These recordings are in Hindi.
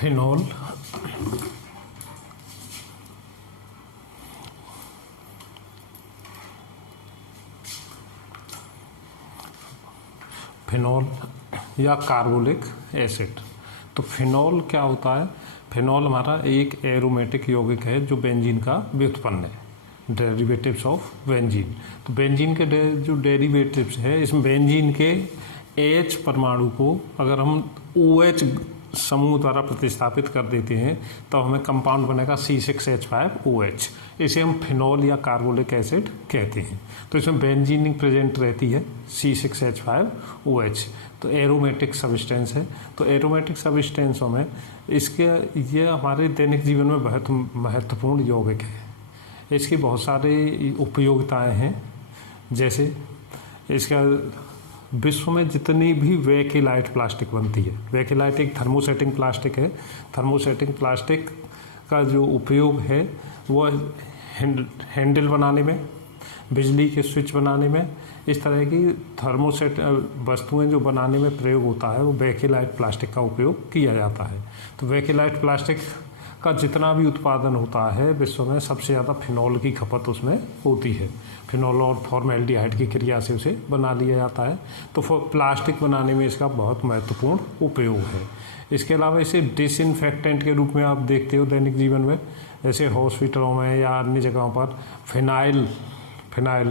फिनॉल फिनॉल या कार्बोलिक एसिड। तो फिनॉल क्या होता है? फिनॉल हमारा एक एरोमेटिक यौगिक है जो बेंजीन का व्युत्पन्न है, डेरिवेटिव्स ऑफ बेंजीन। तो बेंजीन के जो डेरिवेटिव्स है, इसमें बेंजीन के एच परमाणु को अगर हम OH समूह द्वारा प्रतिस्थापित कर देते हैं तो हमें कंपाउंड बनेगा C6H5OH। इसे हम फिनॉल या कार्बोलिक एसिड कहते हैं। तो इसमें बेंजीन प्रेजेंट रहती है C6H5OH। तो एरोमेटिक सब्सटेंस है। तो एरोमेटिक सब्सटेंसों में ये हमारे दैनिक जीवन में बहुत महत्वपूर्ण यौगिक है। इसकी बहुत सारी उपयोगिताएं हैं। जैसे इसका विश्व में जितनी भी वेकेलाइट प्लास्टिक बनती है, वेकेलाइट एक थर्मोसेटिंग प्लास्टिक है। थर्मोसेटिंग प्लास्टिक का जो उपयोग है वो हैंडल बनाने में, बिजली के स्विच बनाने में, इस तरह की थर्मोसेट वस्तुएं जो बनाने में प्रयोग होता है वो वेकेलाइट प्लास्टिक का उपयोग किया जाता है। तो वेकेलाइट प्लास्टिक का जितना भी उत्पादन होता है विश्व में, सबसे ज़्यादा फिनॉल की खपत उसमें होती है। फिनॉल और फॉर्मेल्डिहाइड की क्रिया से उसे बना लिया जाता है। तो प्लास्टिक बनाने में इसका बहुत महत्वपूर्ण उपयोग है। इसके अलावा इसे डिसइंफेक्टेंट के रूप में आप देखते हो दैनिक जीवन में, जैसे हॉस्पिटलों में या अन्य जगहों पर फिनाइल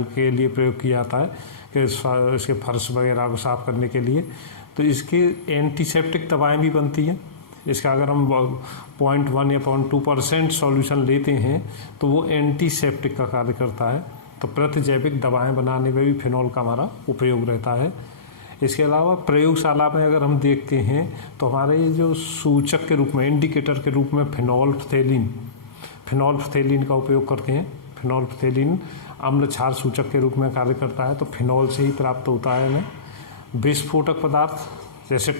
के लिए प्रयोग किया जाता है कि इसके फर्श वगैरह को साफ करने के लिए। तो इसकी एंटीसेप्टिक दवाएँ भी बनती हैं। इसका अगर हम 0.1 या 0.2% सॉल्यूशन लेते हैं तो वो एंटीसेप्टिक का कार्य करता है। तो प्रतिजैविक दवाएं बनाने में भी फिनॉल का हमारा उपयोग रहता है। इसके अलावा प्रयोगशाला में अगर हम देखते हैं तो हमारे जो सूचक के रूप में, इंडिकेटर के रूप में फिनॉल फ्थेलीन का उपयोग करते हैं। फिनॉल फ्थेलीन अम्ल क्षार सूचक के रूप में कार्य करता है। तो फिनॉल से ही प्राप्त होता है हमें। विस्फोटक पदार्थ जैसे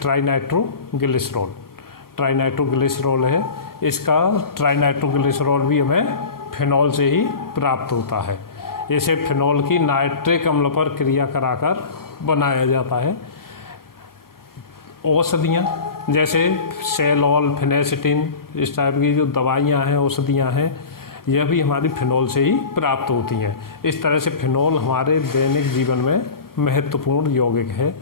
ट्राइनाइट्रोग्लिसरॉल है, इसका ट्राइनाइट्रोग्लिसरॉल भी हमें फिनॉल से ही प्राप्त होता है। इसे फिनॉल की नाइट्रिक अम्ल पर क्रिया कराकर बनाया जाता है। औषधियाँ जैसे सेलॉल, फिनेसिटिन, इस टाइप की जो दवाइयाँ हैं, औषधियाँ हैं, यह भी हमारी फिनॉल से ही प्राप्त होती हैं। इस तरह से फिनॉल हमारे दैनिक जीवन में महत्वपूर्ण यौगिक है।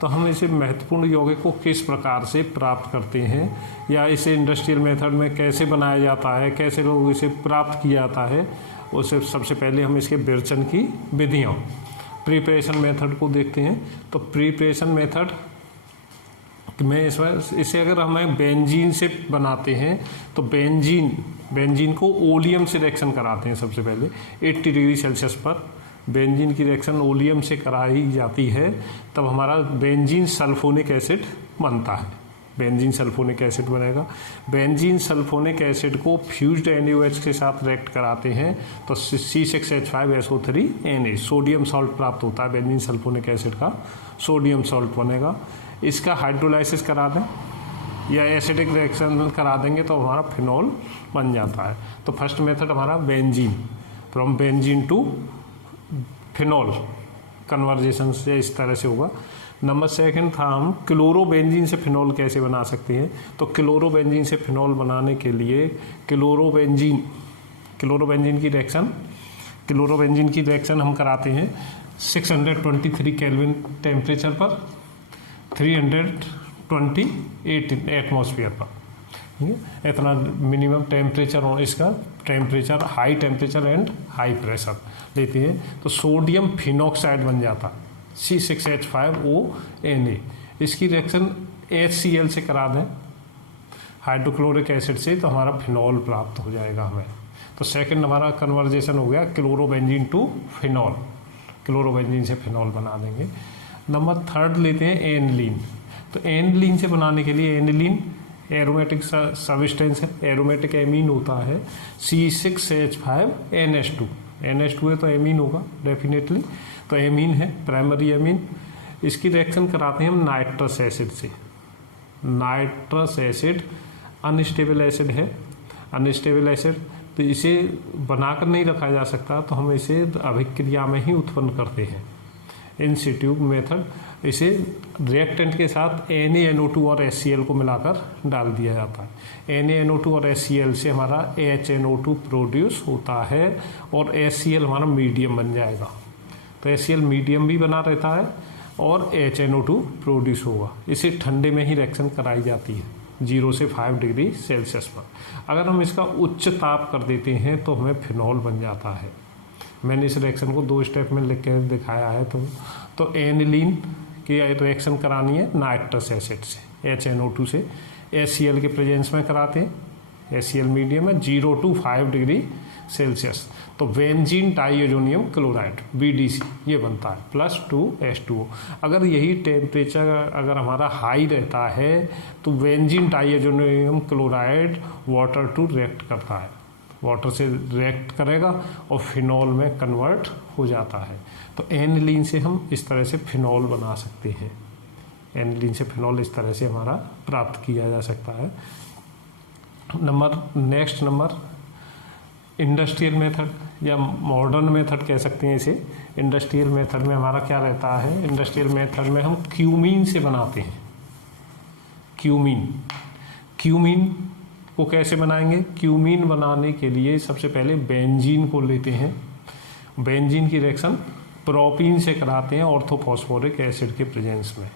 तो हम इसे महत्वपूर्ण यौगिक को किस प्रकार से प्राप्त करते हैं या इसे इंडस्ट्रियल मेथड में कैसे बनाया जाता है, कैसे लोग इसे प्राप्त किया जाता है, उसे सबसे पहले हम इसके विरचन की विधियों, प्रिपरेशन मेथड को देखते हैं। तो प्रिपरेशन मेथड में इसे अगर हमें बेंजीन से बनाते हैं तो बेंजीन को ओलियम से रिएक्शन कराते हैं। सबसे पहले 80 डिग्री सेल्सियस पर बेंजीन की रिएक्शन ओलियम से कराई जाती है, तब हमारा बेंजीन सल्फोनिक एसिड बनता है। बेंजीन सल्फोनिक एसिड बनेगा। बेंजीन सल्फोनिक एसिड को फ्यूज्ड NaOH के साथ रिएक्ट कराते हैं तो C6H5SO3Na सोडियम सॉल्ट प्राप्त होता है। बेंजीन सल्फोनिक एसिड का सोडियम सॉल्ट बनेगा। इसका हाइड्रोलाइसिस करा दें या एसिडिक रिएक्शन करा देंगे तो हमारा फिनॉल बन जाता है। तो फर्स्ट मेथड हमारा from benzene to phenol conversion से इस तरह से होगा। नंबर सेकंड था हम क्लोरोबेंजीन से फिनॉल कैसे बना सकते हैं। तो क्लोरोबेंजीन से फिनॉल बनाने के लिए क्लोरोबेंजीन की रिएक्शन हम कराते हैं 623 केल्विन टेम्परेचर पर, 328 एटमॉस्फेयर पर। ठीक है, इतना मिनिमम टेम्परेचर हो, इसका temperature high temperature and high pressure लेते हैं तो सोडियम फिनॉक्साइड बन जाता C6H5ONa। इसकी रिएक्शन HCl से करा दें हाइड्रोक्लोरिक एसिड से तो हमारा फिनॉल प्राप्त हो जाएगा हमें। तो सेकंड हमारा कन्वर्जेशन हो गया क्लोरोबेंजीन टू फिनॉल, क्लोरोबेंजीन से फिनॉल बना देंगे। नंबर थर्ड लेते हैं एनिलीन। तो एनिलीन से बनाने के लिए, एनिलीन एरोमेटिक सब्सटेंस है, एरोमेटिक एमीन होता है C6H5NH2। NH2 है तो एमीन होगा डेफिनेटली। तो एमीन है, प्राइमरी एमीन। इसकी रिएक्शन कराते हैं हम नाइट्रस एसिड से। नाइट्रस एसिड अनस्टेबल एसिड है, अनस्टेबल एसिड। तो इसे बनाकर नहीं रखा जा सकता, तो हम इसे अभिक्रिया में ही उत्पन्न करते हैं। इन सिटू मेथड, इसे रिएक्टेंट के साथ NaNO2 और HCl को मिलाकर डाल दिया जाता है। NaNO2 और HCl से हमारा HNO2 प्रोड्यूस होता है और HCl हमारा मीडियम बन जाएगा। तो HCl मीडियम भी बना रहता है और HNO2 प्रोड्यूस होगा। इसे ठंडे में ही रिएक्शन कराई जाती है 0 से 5 डिग्री सेल्सियस पर। अगर हम इसका उच्च ताप कर देते हैं तो हमें फिनॉल बन जाता है। मैंने इस रिएक्शन को 2 स्टेप में लिख के दिखाया है। तो एनिलीन की रिएक्शन करानी है नाइट्रस एसिड से, HNO2 से, HCl के प्रेजेंस में कराते हैं, HCl मीडियम है 0 to 5 डिग्री सेल्सियस। तो बेंजीन डाइअजोनियम क्लोराइड BDC ये बनता है +2H2O। अगर यही टेम्परेचर अगर हमारा हाई रहता है तो benzene diazonium chloride water to react करता है, वाटर से रिएक्ट करेगा और फिनॉल में कन्वर्ट हो जाता है। तो एनिलीन से हम इस तरह से फिनॉल बना सकते हैं। एनिलीन से फिनॉल इस तरह से हमारा प्राप्त किया जा सकता है। नेक्स्ट नंबर इंडस्ट्रियल मेथड या मॉडर्न मेथड कह सकते हैं इसे। इंडस्ट्रियल मेथड में हमारा क्या रहता है, इंडस्ट्रियल मेथड में हम क्यूमीन से बनाते हैं। क्यूमीन को कैसे बनाएंगे? क्यूमीन बनाने के लिए सबसे पहले बेंजीन को लेते हैं, बेंजीन की रिएक्शन प्रोपीन से कराते हैं ऑर्थोफॉस्फोरिक एसिड के प्रेजेंस में,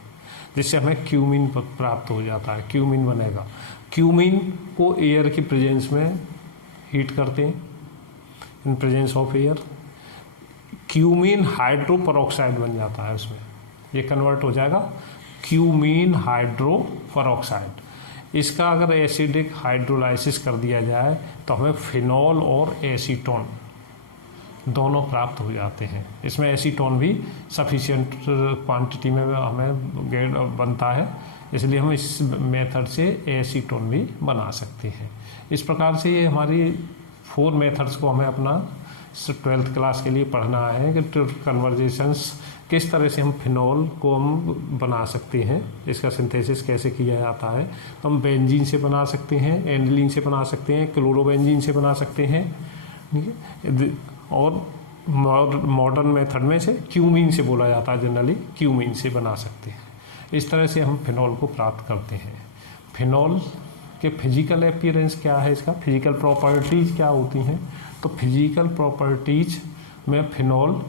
जिससे हमें क्यूमीन प्राप्त हो जाता है, क्यूमीन बनेगा। क्यूमीन को एयर की प्रेजेंस में हीट करते हैं, in presence of air cumene hydro peroxide बन जाता है, उसमें ये कन्वर्ट हो जाएगा क्यूमीन हाइड्रो परऑक्साइड। इसका अगर एसिडिक हाइड्रोलाइसिस कर दिया जाए तो हमें फिनॉल और एसीटोन दोनों प्राप्त हो जाते हैं। इसमें एसीटोन भी सफिशिएंट क्वांटिटी में हमें बनता है, इसलिए हम इस मेथड से एसीटोन भी बना सकते हैं। इस प्रकार से ये हमारी 4 मेथड्स को हमें अपना 12th क्लास के लिए पढ़ना है कि कन्वर्जेशंस किस तरह से हम फिनॉल को हम बना सकते हैं, इसका सिंथेसिस कैसे किया जाता है। तो हम बेंजीन से बना सकते हैं, एनिलीन से बना सकते हैं, क्लोरोबेंजीन से बना सकते हैं, ठीक है। और मॉडर्न मेथड में से क्यूमीन से बोला जाता है, जनरली क्यूमीन से बना सकते हैं। इस तरह से हम फिनॉल को प्राप्त करते हैं। फिनॉल के फिजिकल अपीयरेंस क्या है, इसका फिजिकल प्रॉपर्टीज़ क्या होती हैं? तो फिजिकल प्रॉपर्टीज में फिनॉल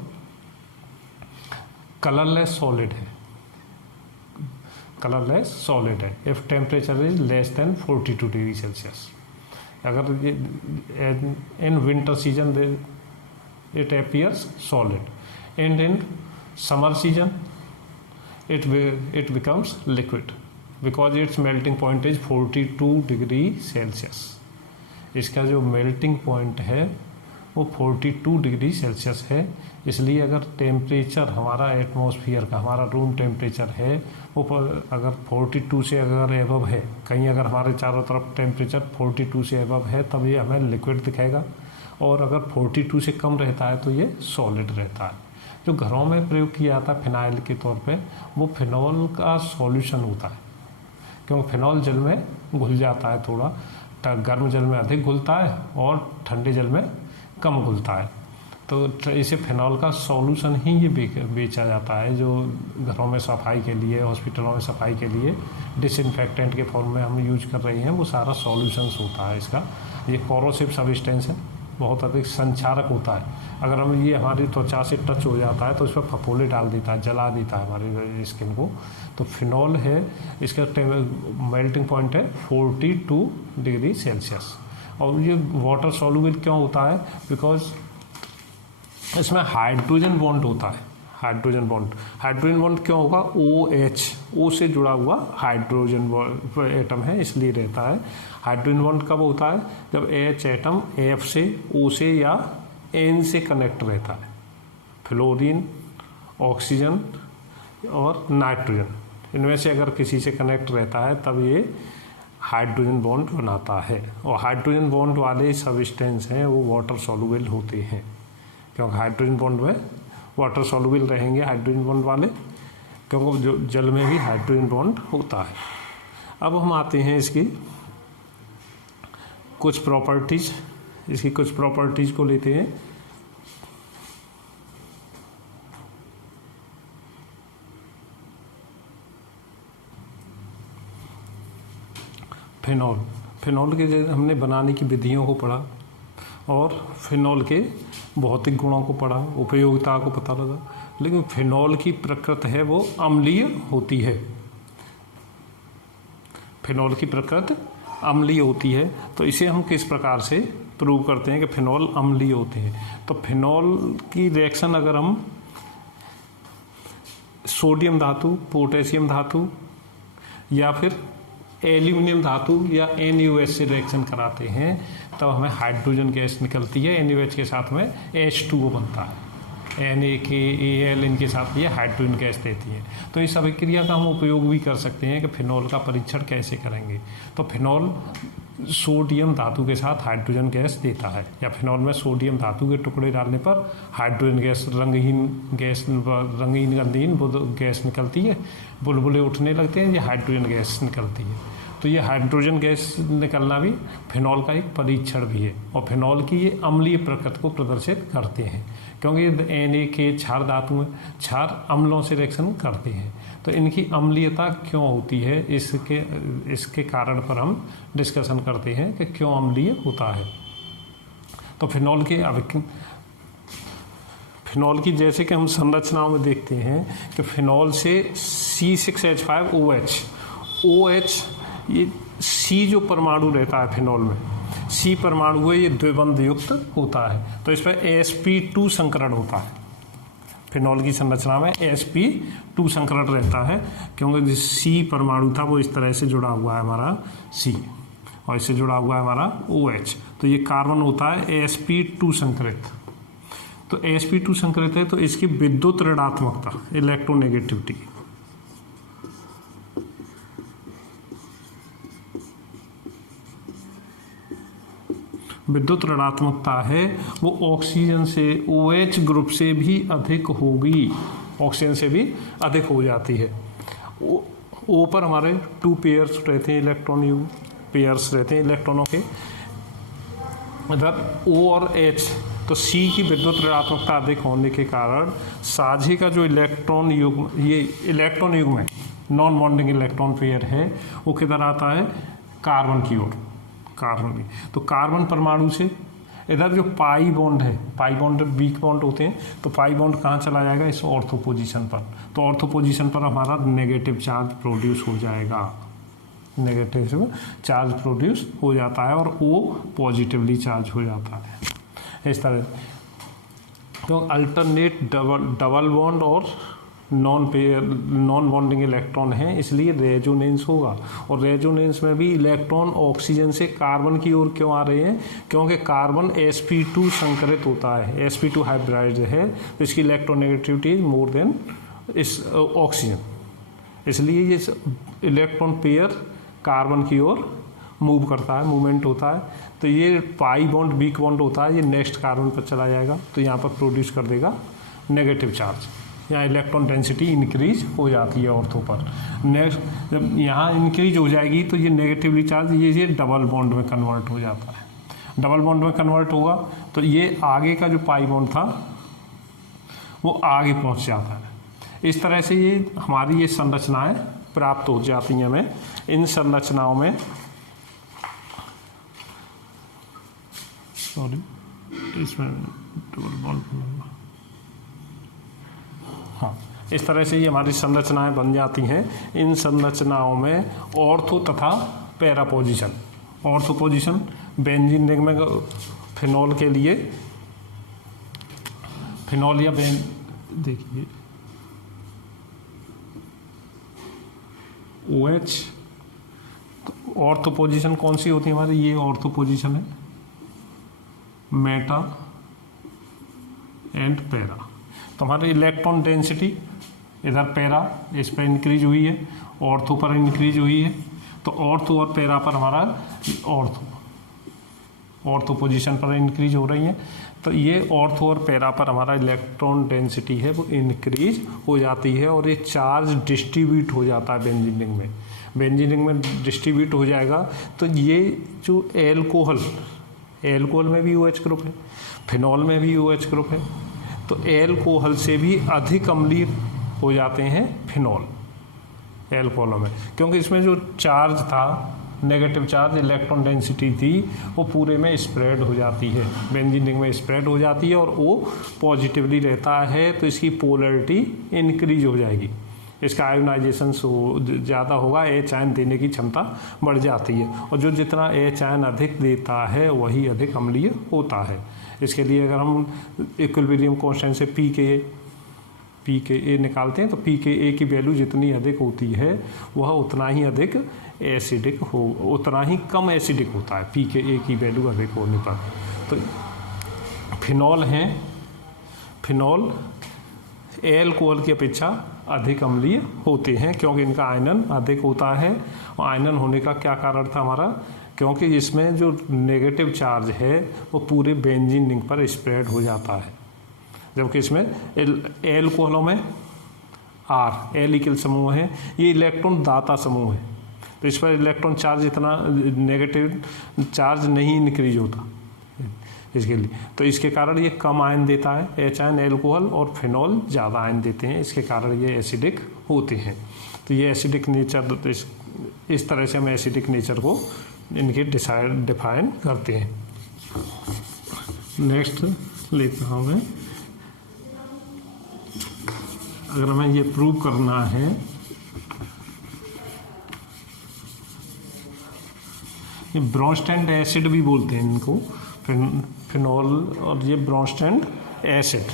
कलरलेस सॉलिड है, कलरलेस सॉलिड है if temperature is less than 42 degree Celsius. अगर in winter season it appears solid, and in summer season it becomes liquid because its melting point is 42 degree Celsius. इसका जो मेल्टिंग पॉइंट है वो 42 डिग्री सेल्सियस है। इसलिए अगर टेम्परेचर हमारा एटमॉस्फेयर का, हमारा रूम टेम्परेचर है वो अगर 42 से अगर एबव है, कहीं अगर हमारे चारों तरफ टेम्परेचर 42 से एबव है तब ये हमें लिक्विड दिखेगा, और अगर 42 से कम रहता है तो ये सॉलिड रहता है। जो घरों में प्रयोग किया जाता है फिनाइल के तौर पे, वो फिनॉल का सॉल्यूशन होता है, क्योंकि फिनॉल जल में घुल जाता है, थोड़ा गर्म जल में अधिक घुलता है और ठंडे जल में कम घुलता है। तो इसे फिनॉल का सॉल्यूशन ही ये बेचा जाता है, जो घरों में सफाई के लिए, हॉस्पिटलों में सफाई के लिए डिसइंफेक्टेंट के फॉर्म में हम यूज कर रहे हैं, वो सारा सॉल्यूशंस होता है इसका। ये कोरोसिव सब्सटेंस है, बहुत अधिक संचारक होता है। अगर हम ये हमारी त्वचा से टच हो जाता है तो इस पर फफोले डाल देता है, जला देता है हमारी स्किन को। तो फिनॉल है, इसका मेल्टिंग पॉइंट है 42 डिग्री सेल्सियस। और ये वाटर सॉल्युबल क्यों होता है? बिकॉज इसमें हाइड्रोजन बॉन्ड होता है। हाइड्रोजन बॉन्ड क्यों होगा? O से जुड़ा हुआ हाइड्रोजन एटम है, इसलिए रहता है। हाइड्रोजन बॉन्ड कब होता है? जब H एटम F से, O से या N से कनेक्ट रहता है। फ्लोरीन, ऑक्सीजन और नाइट्रोजन, इनमें से अगर किसी से कनेक्ट रहता है तब ये हाइड्रोजन बॉन्ड बनाता है। और हाइड्रोजन बॉन्ड वाले सब्सटेंस हैं वो वाटर सॉल्युबल होते हैं, क्योंकि हाइड्रोजन बॉन्ड में वाटर सॉल्युबल रहेंगे हाइड्रोजन बॉन्ड वाले, क्योंकि जो जल में भी हाइड्रोजन बॉन्ड होता है। अब हम आते हैं इसकी कुछ प्रॉपर्टीज़, इसकी कुछ प्रॉपर्टीज़ को लेते हैं। फिनॉल के हमने बनाने की विधियों को पढ़ा और फिनॉल के भौतिक गुणों को पढ़ा, उपयोगिता को पता लगा, लेकिन फिनॉल की प्रकृति है वो अम्लीय होती है। फिनॉल की प्रकृति अम्लीय होती है, तो इसे हम किस प्रकार से प्रूव करते हैं कि फिनॉल अम्लीय होते हैं। तो फिनॉल की रिएक्शन अगर हम सोडियम धातु, पोटेशियम धातु या फिर एल्यूमिनियम धातु या NaOH से रिएक्शन कराते हैं तब हमें हाइड्रोजन गैस निकलती है। NaOH के साथ में H2O बनता है, NaKAl इनके साथ ये हाइड्रोजन गैस देती है। तो इस अभिक्रिया का हम उपयोग भी कर सकते हैं कि फिनॉल का परीक्षण कैसे करेंगे। तो फिनॉल सोडियम धातु के साथ हाइड्रोजन गैस देता है, या फिनॉल में सोडियम धातु के टुकड़े डालने पर हाइड्रोजन गैस रंगहीन गंधहीन गैस निकलती है, बुलबुले उठने लगते हैं, ये हाइड्रोजन गैस निकलती है। तो ये हाइड्रोजन गैस निकलना भी फिनॉल का एक परीक्षण भी है, और फिनॉल की ये अम्लीय प्रकृति को प्रदर्शित करते हैं, क्योंकि Na के क्षार धातु में क्षार अम्लों से रिएक्शन करते हैं। तो इनकी अम्लीयता क्यों होती है, इसके कारण पर हम डिस्कशन करते हैं कि क्यों अम्लीय होता है। तो फिनॉल की जैसे कि हम संरचनाओं में देखते हैं कि फिनॉल से C6H5OH ये C जो परमाणु रहता है फिनॉल में, C परमाणु है, ये द्विबंध युक्त होता है, तो इस पर sp2 संकरण होता है। फिनॉल की संरचना में sp2 संकरण रहता है, क्योंकि जो C परमाणु था वो इस तरह से जुड़ा हुआ है हमारा C, और इससे जुड़ा हुआ है हमारा OH, तो ये कार्बन होता है sp2 संकरित। तो sp2 संकरित है तो इसकी विद्युत ऋणात्मकता, इलेक्ट्रोनेगेटिविटी, विद्युत ऋणात्मकता है वो ऑक्सीजन से, OH ग्रुप से भी अधिक होगी, ऑक्सीजन से भी अधिक हो जाती है। O पर हमारे 2 पेयर्स रहते हैं, इलेक्ट्रॉन पेयर्स रहते हैं इलेक्ट्रॉनों के। इधर O और H, तो C की विद्युत ऋणात्मकता अधिक होने के कारण साझे का जो इलेक्ट्रॉन युग्म, ये इलेक्ट्रॉन युग्म है, नॉन बॉन्डिंग इलेक्ट्रॉन पेयर है, वो किधर आता है, कार्बन की ओर, कार्बन में। तो कार्बन परमाणु से इधर जो पाई बॉन्ड है, पाई बॉन्ड वीक बॉन्ड होते हैं, तो पाई बॉन्ड कहाँ चला जाएगा, इस ऑर्थो पोजीशन पर। तो ऑर्थो पोजीशन पर हमारा नेगेटिव चार्ज प्रोड्यूस हो जाएगा, नेगेटिव चार्ज प्रोड्यूस हो जाता है, और O पॉजिटिवली चार्ज हो जाता है इस तरह। तो अल्टरनेट डबल बॉन्ड और नॉन बॉन्डिंग इलेक्ट्रॉन है, इसलिए रेजोनेंस होगा। और रेजोनेंस में भी इलेक्ट्रॉन ऑक्सीजन से कार्बन की ओर क्यों आ रहे हैं, क्योंकि कार्बन sp2 संकरित होता है, sp2 हाइब्रिड है, तो इसकी इलेक्ट्रोनेगेटिविटी इज मोर देन इस ऑक्सीजन, इसलिए ये इलेक्ट्रॉन पेयर कार्बन की ओर मूव करता है, मूवमेंट होता है। तो ये पाई बॉन्ड वीक बॉन्ड होता है, ये नेक्स्ट कार्बन पर चला जाएगा, तो यहाँ पर प्रोड्यूस कर देगा नेगेटिव चार्ज, यहाँ इलेक्ट्रॉन डेंसिटी इंक्रीज हो जाती है ऑर्थो पर। नेक्स्ट जब यहाँ इंक्रीज हो जाएगी तो ये नेगेटिवली चार्ज ये डबल बॉन्ड में कन्वर्ट हो जाता है, डबल बॉन्ड में कन्वर्ट होगा तो ये आगे का जो पाई बॉन्ड था वो आगे पहुँच जाता है। इस तरह से ये हमारी ये संरचनाएं प्राप्त हो जाती हैं हमें। इन संरचनाओं में इसमें डबल बॉन्ड, हाँ, इस तरह से ये हमारी संरचनाएं बन जाती हैं। इन संरचनाओं में ऑर्थो तथा para position, ortho position benzene ring में फिनॉल के लिए, फिनॉल या देखिए OH, तो ऑर्थो पोजीशन कौन सी होती है हमारी, ये ऑर्थो पोजीशन है, मेटा एंड पैरा। तो हमारे इलेक्ट्रॉन डेंसिटी इधर पैरा, इस पर इंक्रीज हुई है, ऑर्थो पर इंक्रीज हुई है, तो ऑर्थो और पैरा पर हमारा ऑर्थो पोजीशन पर इंक्रीज हो रही है। तो ये ऑर्थो और पैरा पर हमारा इलेक्ट्रॉन डेंसिटी है वो इंक्रीज हो जाती है, और ये चार्ज डिस्ट्रीब्यूट हो जाता है बेंजीन रिंग में। बेंजीन रिंग में डिस्ट्रीब्यूट हो जाएगा तो ये जो एल्कोहल में भी OH ग्रुप है, फिनॉल में भी OH ग्रुप है, तो एल्कोहल से भी अधिक अम्लीय हो जाते हैं फिनॉल एल्कोहल में, क्योंकि इसमें जो चार्ज था नेगेटिव चार्ज इलेक्ट्रॉन डेंसिटी थी वो पूरे में स्प्रेड हो जाती है, बेंजीन रिंग में स्प्रेड हो जाती है और वो पॉजिटिवली रहता है, तो इसकी पोलैरिटी इंक्रीज हो जाएगी, इसका आयोनाइजेशन ज़्यादा होगा, एच आयन देने की क्षमता बढ़ जाती है, और जो जितना एच आयन अधिक देता है वही अधिक अम्लीय होता है। इसके लिए अगर हम इक्विलिब्रियम कांस्टेंट से पी के ए निकालते हैं तो पी के ए की वैल्यू जितनी अधिक होती है वह उतना ही अधिक एसिडिक हो, उतना ही कम एसिडिक होता है पी के ए की वैल्यू अधिक होने पर। तो फिनॉल हैं, फिनॉल एल्कोहल की अपेक्षा अधिक अम्लीय होते हैं क्योंकि इनका आयनन अधिक होता है। और आयनन होने का क्या कारण था हमारा, क्योंकि इसमें जो नेगेटिव चार्ज है वो पूरे बेंजीन रिंग पर स्प्रेड हो जाता है, जबकि इसमें एल्कोहलों में आर एलिकल समूह है, ये इलेक्ट्रॉन दाता समूह है, तो इस पर इलेक्ट्रॉन चार्ज इतना नेगेटिव चार्ज नहीं इंक्रीज होता इसके लिए, तो इसके कारण ये कम आयन देता है एच आयन एल्कोहल, और फिनॉल ज़्यादा आयन देते हैं, इसके कारण ये एसिडिक होते हैं। तो ये एसिडिक नेचर, इस तरह से हम एसिडिक नेचर को इनके डिफाइन करते हैं। नेक्स्ट लेता हूँ मैं, अगर हमें ये प्रूव करना है, ये ब्रोंस्टैंड एसिड भी बोलते हैं इनको, फिनॉल, और ये ब्रोंस्टैंड एसिड।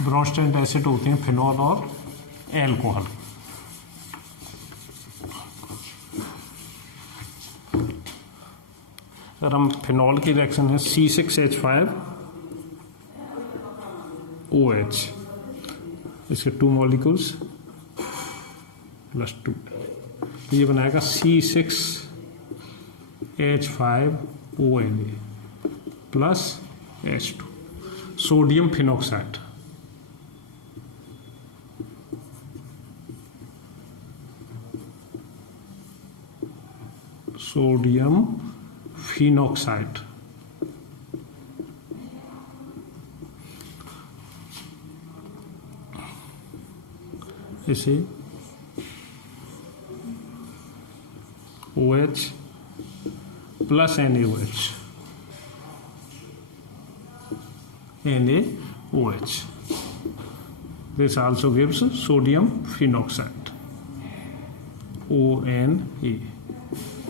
ब्रोंस्टैंड एसिड होते हैं फिनॉल और एल्कोहल। अगर हम फिनॉल की रिएक्शन है C6H5OH, इसके 2 मॉलिक्यूल्स +2, ये बनाएगा C6H5ONA plus H2, sodium phenoxide. Sodium phenoxide, इसे OH plus NaOH, this also gives sodium phenoxide ONA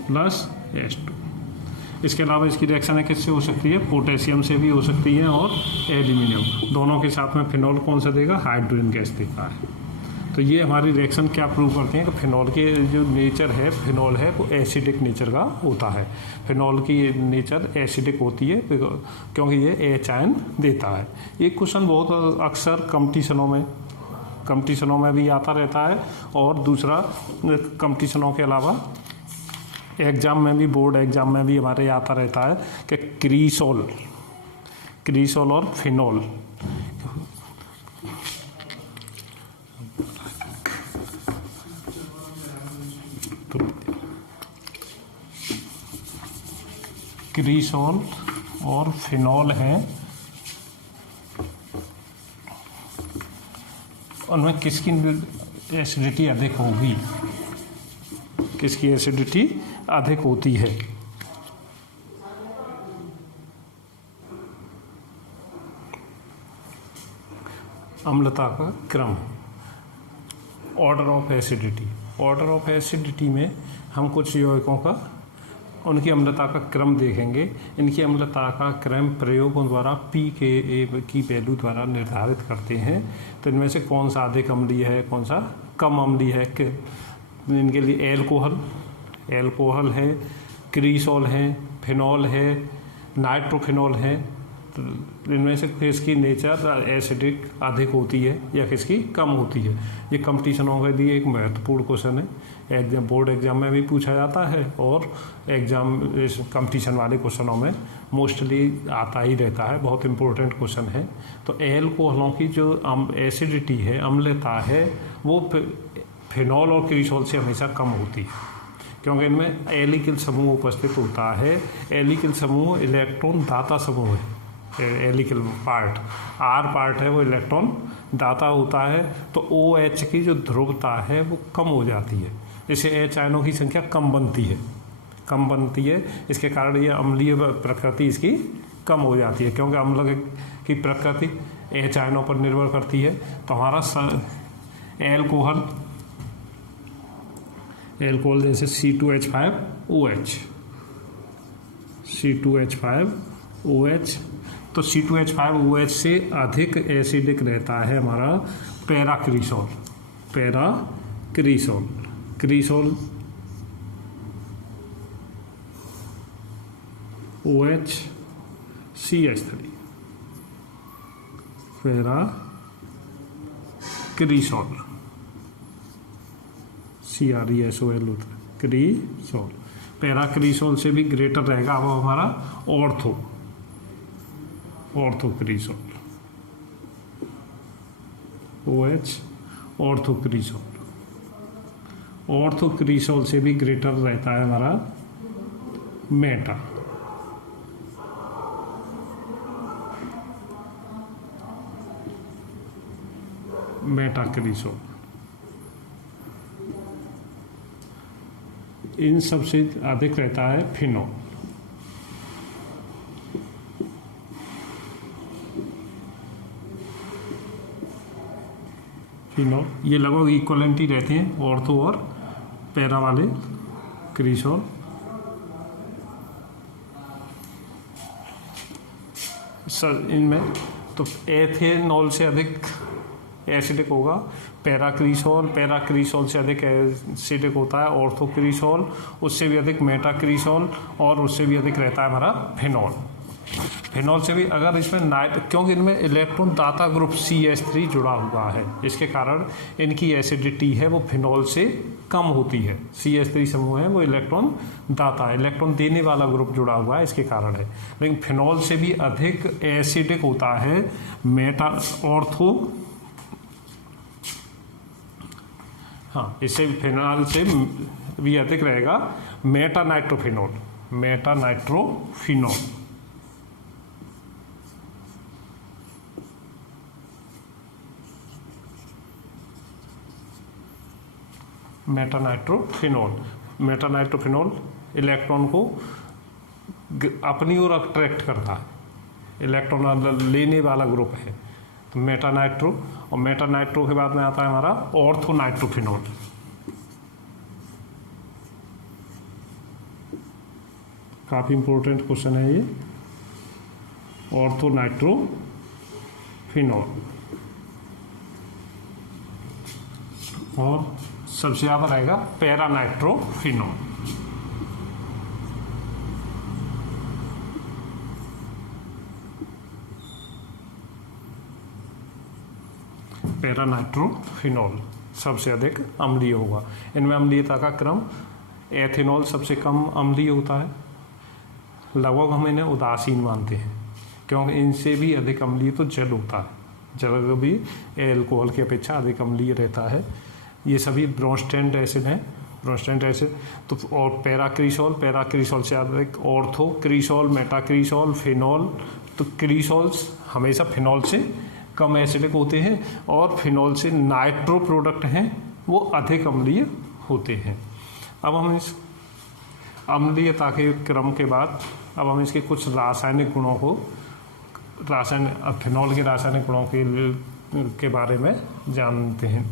plus H2। इसके अलावा इसकी रिएक्शन है किससे हो सकती है, पोटेशियम से भी हो सकती है और एल्यूमिनियम, दोनों के साथ में फिनॉल कौन सा देगा, हाइड्रोजन गैस देता है। तो ये हमारी रिएक्शन क्या प्रूव करती है कि फिनॉल के जो नेचर है, फिनॉल है वो एसिडिक नेचर का होता है, फिनॉल की नेचर एसिडिक होती है क्योंकि ये एच आयन देता है। ये क्वेश्चन बहुत अक्सर कंपटीशनों में भी आता रहता है, और दूसरा कंपटीशनों के अलावा एग्ज़ाम में भी, बोर्ड एग्ज़ाम में भी हमारे आता रहता है कि क्रीसोल और फिनॉल, तो क्रीसोल और फिनॉल हैं, उनमें किसकी एसिडिटी अधिक होगी, किसकी एसिडिटी अधिक होती है। अम्लता का क्रम, ऑर्डर ऑफ एसिडिटी में हम कुछ यौगिकों का, उनकी अम्लता का क्रम देखेंगे। इनकी अम्लता का क्रम प्रयोगों द्वारा pKa की वैल्यू द्वारा निर्धारित करते हैं। तो इनमें से कौन सा अधिक अम्लीय है, कौन सा कम अम्लीय है। इनके लिए एल्कोहल है, क्रीसोल है, फिनॉल है, नाइट्रोफिनॉल है। तो इनमें से किसकी नेचर एसिडिक अधिक होती है या किसकी कम होती है। ये कंपटीशनों के लिए एक महत्वपूर्ण क्वेश्चन है, एग्जाम, बोर्ड एग्जाम में भी पूछा जाता है और एग्जाम इस कंपटीशन वाले क्वेश्चनों में मोस्टली आता ही रहता है, बहुत इंपॉर्टेंट क्वेश्चन है। तो एल्कोहलों की जो एसिडिटी है, अम्लता है, वो फिनॉल और क्रीसोल से हमेशा कम होती है, क्योंकि इनमें एलिकिल समूह उपस्थित होता है। एलिकिल समूह इलेक्ट्रॉन दाता समूह है। एलिकल पार्ट, आर पार्ट है वो इलेक्ट्रॉन दाता होता है। तो OH की जो ध्रुवता है वो कम हो जाती है, इससे H आयनों की संख्या कम बनती है। इसके कारण ये अम्लीय प्रकृति इसकी कम हो जाती है, क्योंकि अम्ल की प्रकृति H आयनों पर निर्भर करती है। तो हमारा एल्कोहल जैसे C2H5OH, तो C2H5OH से अधिक एसिडिक रहता है हमारा पैराक्रिसोल। क्रिसोल OH CH3 पैराक्रिसोल CRESOL होता है क्रिसोल। पैराक्रिसोल से भी ग्रेटर रहेगा अब हमारा ऑर्थोक्रिसोल OH ऑर्थोक्रिसोल से भी ग्रेटर रहता है हमारा मेटाक्रिसोल। इन सबसे अधिक रहता है फिनोल। ये लगभग इक्वलेंट ही रहते हैं ऑर्थो और पैरा वाले क्रिसोल। इनमें तो एथेनॉल से अधिक एसिडिक होगा पैराक्रिसोल से अधिक एसिडिक होता है ऑर्थोक्रिसोल, उससे भी अधिक मेटाक्रिसोल, और उससे भी अधिक रहता है हमारा फिनोल से भी। अगर इसमें क्योंकि इनमें इलेक्ट्रॉन दाता ग्रुप CH3 जुड़ा हुआ है, इसके कारण इनकी एसिडिटी है वो फिनोल से कम होती है। CH3 समूह है वो इलेक्ट्रॉन दाता है, इलेक्ट्रॉन देने वाला ग्रुप जुड़ा हुआ है, इसके कारण है। लेकिन फिनोल से भी अधिक एसिडिक होता है इससे फिनोल से भी अधिक रहेगा मेटानाइट्रोफिनोल। मेटानाइट्रोफिनोल इलेक्ट्रॉन को अपनी ओर अट्रैक्ट करता है, इलेक्ट्रॉन लेने वाला ग्रुप है। तो मेटानाइट्रो, और मेटानाइट्रो के बाद में आता है हमारा ऑर्थोनाइट्रोफिनोल। काफ़ी इंपॉर्टेंट क्वेश्चन है ये, ऑर्थोनाइट्रोफिनोल। और सबसे ज़्यादा रहेगा पैरानाइट्रोफिनोल। पैरानाइट्रोफिनोल सबसे अधिक अम्लीय होगा। इनमें अम्लीयता का क्रम, एथेनॉल सबसे कम अम्लीय होता है, लगभग हम इन्हें उदासीन मानते हैं, क्योंकि इनसे भी अधिक अम्लीय तो जल होता है। जल भी एल्कोहल की अपेक्षा अधिक अम्लीय रहता है। ये सभी ब्रोंस्टेंट एसिड हैं, तो और पैराक्रिसोल से अधिक ऑर्थोक्रिसोल, मेटाक्रिसोल, फिनोल। तो क्रिसोल्स हमेशा फिनोल से कम एसिडिक होते हैं, और फिनोल से नाइट्रो प्रोडक्ट हैं वो अधिक अम्लीय होते हैं। अब हम इस अम्लीयता के क्रम के बाद अब हम इसके कुछ रासायनिक गुणों को, फिनोल के रासायनिक गुणों के बारे में जानते हैं।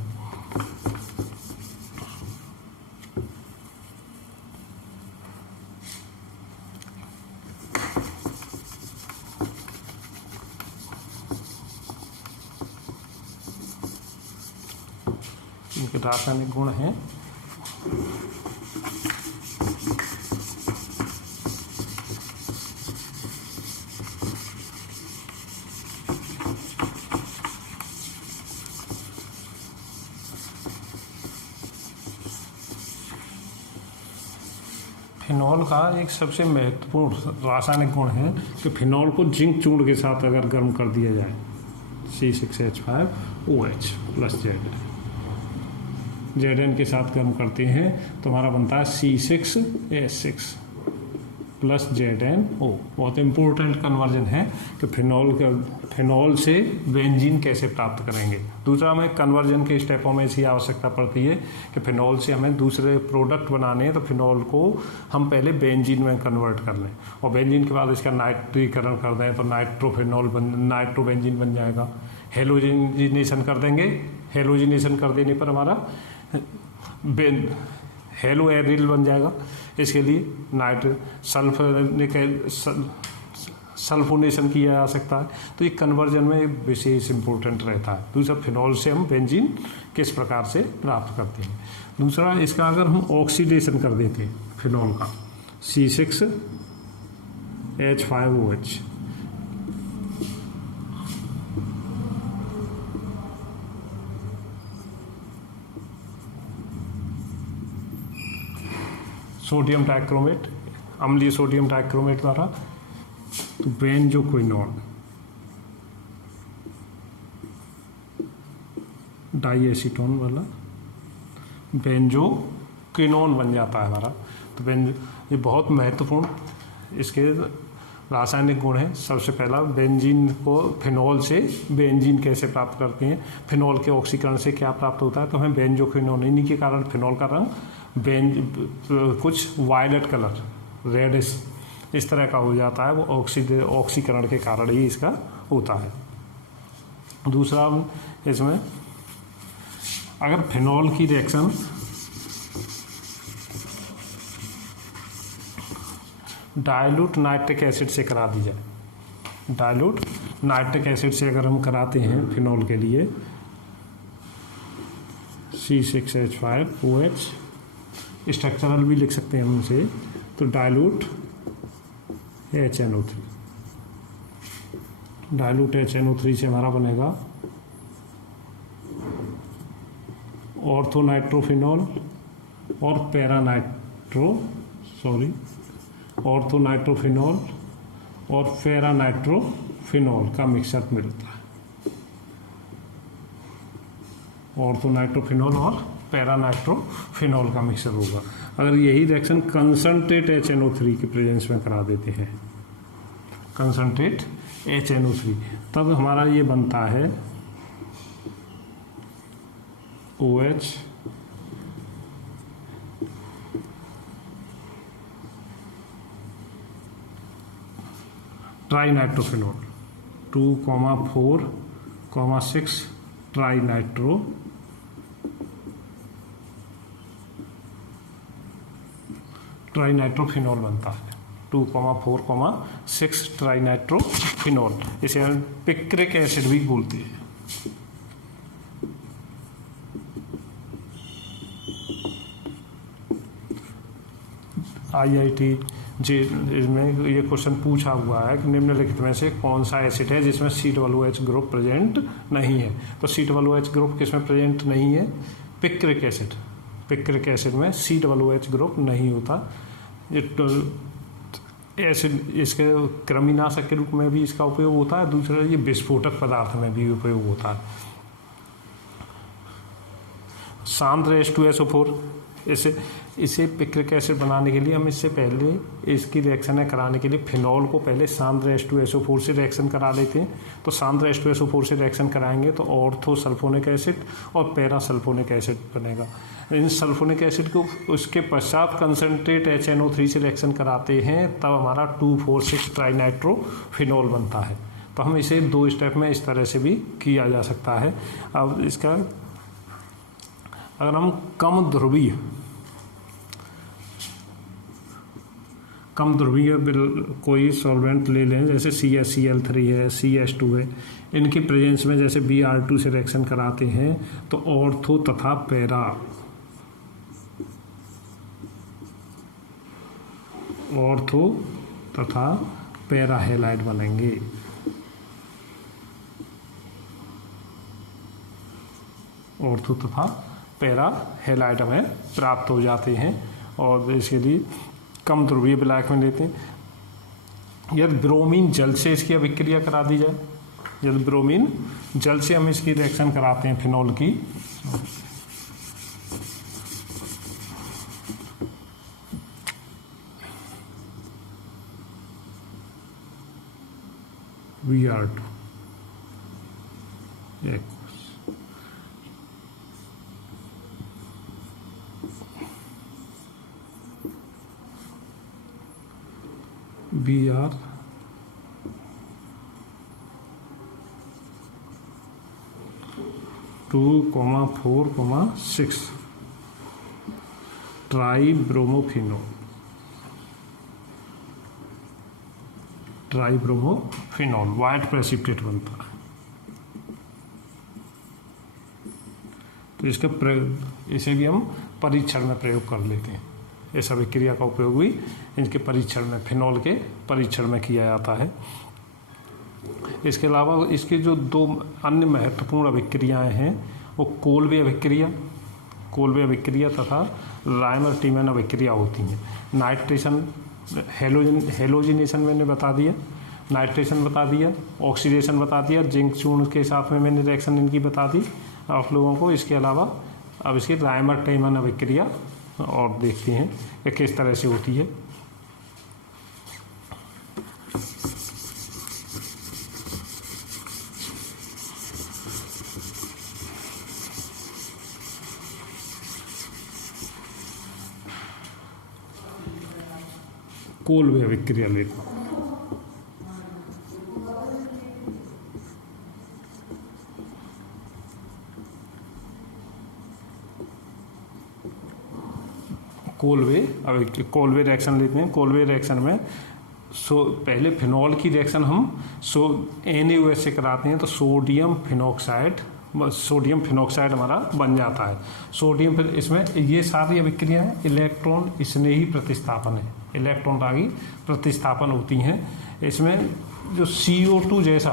इनके रासायनिक गुण हैं फिनोल का एक सबसे महत्वपूर्ण रासायनिक गुण है कि फिनोल को जिंक चूर्ण के साथ अगर गर्म कर दिया जाए, C6H5OH+Z, Zn के साथ हम करते हैं तो हमारा बनता है C6H6 प्लस ZnO। बहुत इंपॉर्टेंट कन्वर्जन है कि फिनॉल से बेंजीन कैसे प्राप्त करेंगे। दूसरा, हमें कन्वर्जन के स्टेपों में इसकी आवश्यकता पड़ती है कि फिनॉल से हमें दूसरे प्रोडक्ट बनाने हैं तो फिनॉल को हम पहले बेंजीन में कन्वर्ट कर लें और बेंजीन के बाद इसका नाइट्रीकरण कर दें तो नाइट्रोबेंजीन बन जाएगा। हेलोजिनेशन कर देंगे, हेलोजिनेशन कर देने पर हमारा हेलो एरिल बन जाएगा। इसके लिए सल्फोनेशन किया जा सकता है। तो ये कन्वर्जन में विशेष इंपॉर्टेंट रहता है। दूसरा, फिनॉल से हम बेंजीन किस प्रकार से प्राप्त करते हैं। दूसरा, इसका अगर हम ऑक्सीडेशन कर देते हैं फिनॉल का C6H5OH, सोडियम डाइक्रोमेट, अम्लीय सोडियम डाइक्रोमेट द्वारा, तो बेंजोक्विनोन डाईएसीटोन वाला बेंजोक्विनोन बन जाता है हमारा। तो ये बहुत महत्वपूर्ण इसके रासायनिक गुण हैं। सबसे पहला, बेंजीन को फिनॉल से बेंजीन कैसे प्राप्त करते हैं, फिनॉल के ऑक्सीकरण से क्या प्राप्त होता है, तो हमें बेंजोक्विनोन, इन्हीं के कारण फिनॉल का रंग कुछ वायलेट कलर, रेडिश इस तरह का हो जाता है। वो ऑक्सीकरण के कारण ही इसका होता है। दूसरा, इसमें अगर फिनॉल की रिएक्शन डाइल्यूट नाइट्रिक एसिड से करा दी जाए, डाइल्यूट नाइट्रिक एसिड से अगर हम कराते हैं फिनॉल के लिए C6H5OH, स्ट्रक्चरल भी लिख सकते हैं हम इसे, तो डाइल्यूट HNO3, डाइल्यूट HNO3 से हमारा बनेगा ऑर्थोनाइट्रोफिनॉल और ऑर्थोनाइट्रोफिनॉल और पैरानाइट्रोफिनॉल का मिक्सचर मिलता है। ऑर्थोनाइट्रोफिनॉल और पैरानाइट्रोफिनॉल का मिक्सचर होगा। अगर यही रिएक्शन कंसंट्रेट HNO3 के प्रेजेंस में करा देते हैं, कंसंट्रेट HNO3, तब हमारा ये बनता है OH ट्राइनाइट्रोफिनॉल 2,4,6 ट्राइनाइट्रोफिनॉल बनता है। 2,4,6 ट्राइनाइट्रोफिनॉल, इसे हम पिक्रिक एसिड भी बोलते हैं। IIT जी इसमें ये क्वेश्चन पूछा हुआ है कि निम्नलिखित में से कौन सा एसिड है जिसमें C/OH ग्रुप प्रेजेंट नहीं है। तो C/OH ग्रुप किसमें प्रेजेंट नहीं है, पिक्रिक एसिड, पिक्रिक एसिड में C/OH ग्रुप नहीं होता। एसिड इसके कृमिनाशक के रूप में भी इसका उपयोग होता है। दूसरा, ये विस्फोटक पदार्थ में भी उपयोग होता है। सांद्र H2SO4, इसे पिक्रिक एसिड बनाने के लिए हम इससे पहले इसकी रिएक्शनें कराने के लिए फिनॉल को पहले सांद्र H2SO4 से रिएक्शन करा लेते हैं। तो सांद्र H2SO4 से रिएक्शन कराएंगे तो ऑर्थोसल्फोनिक एसिड और पैरासल्फोनिक एसिड बनेगा। इन सल्फोनिक एसिड को उसके पश्चात कंसनट्रेट HNO3 से रिएक्शन कराते हैं, तब हमारा 2,4,6 ट्राइनाइट्रोफिनॉल बनता है। तो हम इसे 2 स्टेप में इस तरह से भी किया जा सकता है। अब इसका अगर हम कम ध्रुवीय कोई सॉल्वेंट ले लें, जैसे CaCl3 है, CH2 है, इनके प्रेजेंस में जैसे Br2 से रिएक्शन कराते हैं तो ऑर्थो तथा पैरा हैलाइड बनेंगे। ऑर्थो तथा पैरा हैलाइड हमें प्राप्त हो जाते हैं और इसके लिए कम ध्रुवीय विलायक में लेते हैं। यदि ब्रोमीन जल से इसकी अभिक्रिया करा दी जाए, यदि ब्रोमीन जल से हम इसकी रिएक्शन कराते हैं फिनॉल की, Br2 Br2,4,6 ट्राईब्रोमोफिनॉल वाइट प्रेसिपिटेट बनता है। तो इसका प्रयोग, इसे भी हम परीक्षण में प्रयोग कर लेते हैं। ऐसा विक्रिया का उपयोग भी इनके परीक्षण में, फिनॉल के परीक्षण में किया जाता है। इसके अलावा इसकी जो दो अन्य महत्वपूर्ण अभिक्रियाएं हैं वो कोल्बे अभिक्रिया तथा रायमर टीमैन अभिक्रिया होती हैं। नाइट्रेशन, हेलोजिनेशन मैंने बता दिया, नाइट्रेशन बता दिया, ऑक्सीडेशन बता दिया, जिंक चूर्ण के साथ में मैंने रिएक्शन इनकी बता दी आप लोगों को। इसके अलावा अब इसकी रायमर टीमैन अभिक्रिया और देखते हैं कि किस तरह से होती है। कोल्बे अभिक्रिया लेते हैं। कोल्बे रिएक्शन लेते हैं। कोल्बे रिएक्शन में पहले फिनॉल की रिएक्शन हम NaOH से कराते हैं तो सोडियम फिनॉक्साइड हमारा बन जाता है। सोडियम, फिर इसमें ये सारी अभिक्रियाएं इलेक्ट्रॉन स्नेही प्रतिस्थापन है, इलेक्ट्रॉन रागी प्रतिस्थापन होती हैं। इसमें जो CO2 जैसा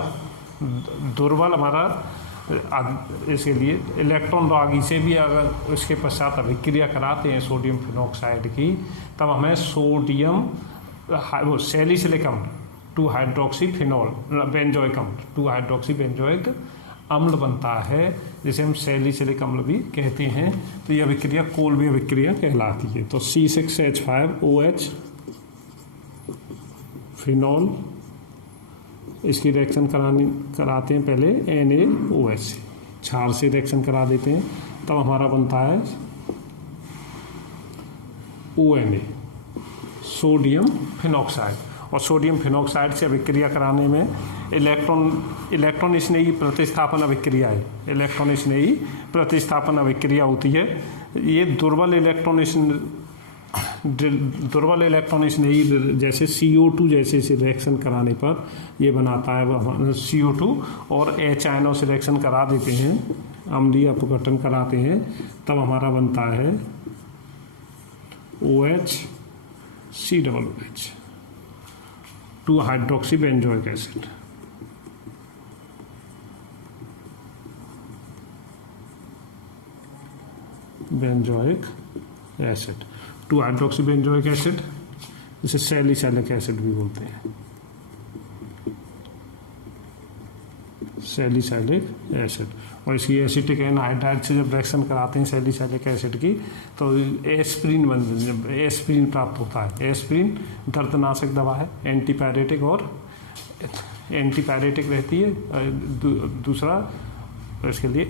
दुर्बल हमारा, इसके लिए इलेक्ट्रॉन रागी से भी अगर उसके पश्चात अभिक्रिया कराते हैं सोडियम फिनॉक्साइड की, तब हमें सोडियम सैलिसिलिक अम्ल 2-हाइड्रोक्सीफिनॉल बेंजोइक अम्ल 2-हाइड्रोक्सीबेंजोइक अम्ल बनता है, जिसे हम सैलिसिलिक अम्ल भी कहते हैं। तो यह अभिक्रिया कोल्बे अभिक्रिया कहलाती है। तो C6H5OH फिनॉल, इसकी रिएक्शन कराते हैं पहले NaOH से, क्षार से रिएक्शन करा देते हैं, तब हमारा बनता है ONA सोडियम फिनॉक्साइड। और सोडियम फिनॉक्साइड से अभिक्रिया कराने में इलेक्ट्रॉन स्नेही प्रतिस्थापन अभिक्रिया है, इलेक्ट्रॉन स्नेही प्रतिस्थापन अभिक्रिया होती है। ये दुर्बल इलेक्ट्रॉन स्नेही जैसे CO2 जैसे से रिएक्शन कराने पर ये बनाता है CO2, और H आयनों से रिएक्शन करा देते हैं, अम्लीय अपघटन कराते हैं, तब हमारा बनता है OH COOH two hydroxybenzoic acid. Benzoic acid two hydroxybenzoic acid, जिसे सैलिसिलिक एसिड भी बोलते हैं, सैलिसिलिक एसिड। और इसकी एसिटिक एनहाइड्राइड से जब रिएक्शन कराते हैं सैलिसिलिक एसिड की, तो एस्प्रिन प्राप्त होता है। एस्प्रिन दर्दनाशक दवा है, एंटीपायरेटिक और एंटीपायरेटिक रहती है। दूसरा इसके लिए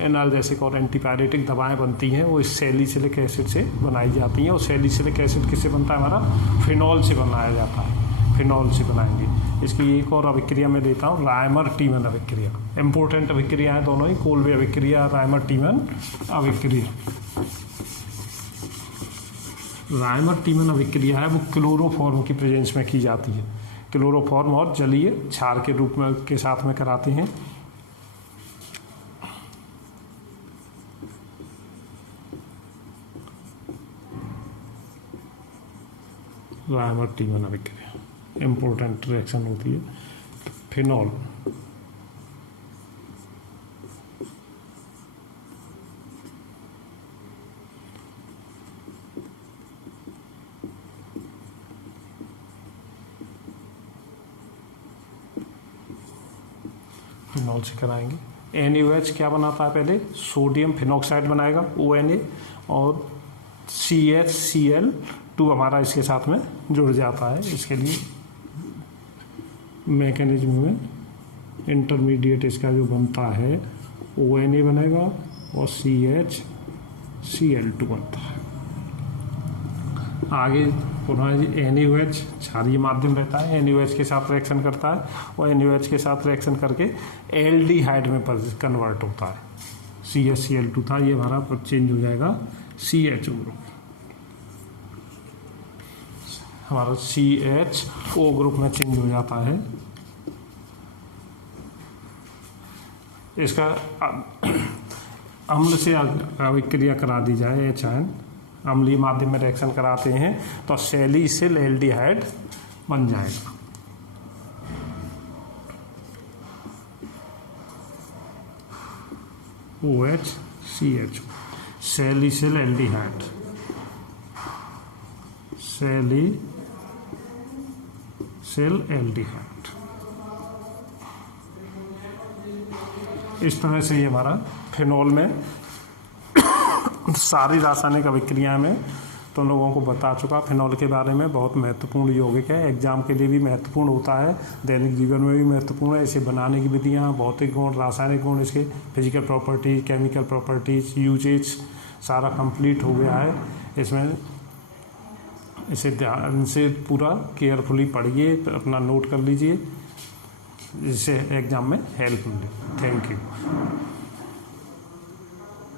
एनाल्जेसिक और एंटीपायरेटिक दवाएं बनती हैं, वो इस सैलिसिलिक एसिड से बनाई जाती हैं। और सैलिसिलिक एसिड किससे बनता है हमारा? फिनॉल से बनाया जाता है, फिनॉल से बनाएंगे। इसकी एक और अभिक्रिया में देता हूँ, रायमर टीमैन अभिक्रिया। इंपॉर्टेंट अभिक्रिया है दोनों ही, कोल्बे अभिक्रिया, रायमर टीमैन अभिक्रिया। रायमर टीमैन अभिक्रिया है वो क्लोरोफॉर्म की प्रेजेंस में की जाती है। क्लोरोफॉर्म और जलीय क्षार के रूप में के साथ में कराते हैं। रायमर टीमैन अभिक्रिया इम्पोर्टेंट रिएक्शन होती है। फिनॉल फिनॉल से कराएंगे। NaOH क्या बनाता है? पहले सोडियम फिनॉक्साइड बनाएगा ONA, और CHCl2 हमारा इसके साथ में जुड़ जाता है। इसके लिए मैकेनिज्म में इंटरमीडिएट इसका जो बनता है ONA बनेगा और CHCl2 बनता है। आगे पुनः NaOH क्षारीय माध्यम रहता है, NaOH के साथ रिएक्शन करता है और NaOH के साथ रिएक्शन करके एल्डिहाइड में कन्वर्ट होता है। CHCl2 था, ये हमारा चेंज हो जाएगा CHO ग्रुप, हमारा CHO ग्रुप में चेंज हो जाता है। इसका अम्ल से अभिक्रिया करा दी जाए HN, अम्लीय माध्यम में रिएक्शन कराते हैं तो सैलिसिल एल्डिहाइड बन जाएगा। OH CHO, salicyl aldehyde, salicyl aldehyde. इस तरह से ये हमारा फिनॉल में सारी रासायनिक अभिक्रिया में तो लोगों को बता चुका। फिनॉल के बारे में बहुत महत्वपूर्ण यौगिक है, एग्जाम के लिए भी महत्वपूर्ण होता है, दैनिक जीवन में भी महत्वपूर्ण है। इसे बनाने की विधियाँ, भौतिक गुण, रासायनिक गुण, इसके physical properties, chemical properties, uses सारा कंप्लीट हो गया है इसमें। इसे ध्यान से पूरा केयरफुली पढ़िए, अपना नोट कर लीजिए, जिससे एग्जाम में हेल्प मिले। Thank you.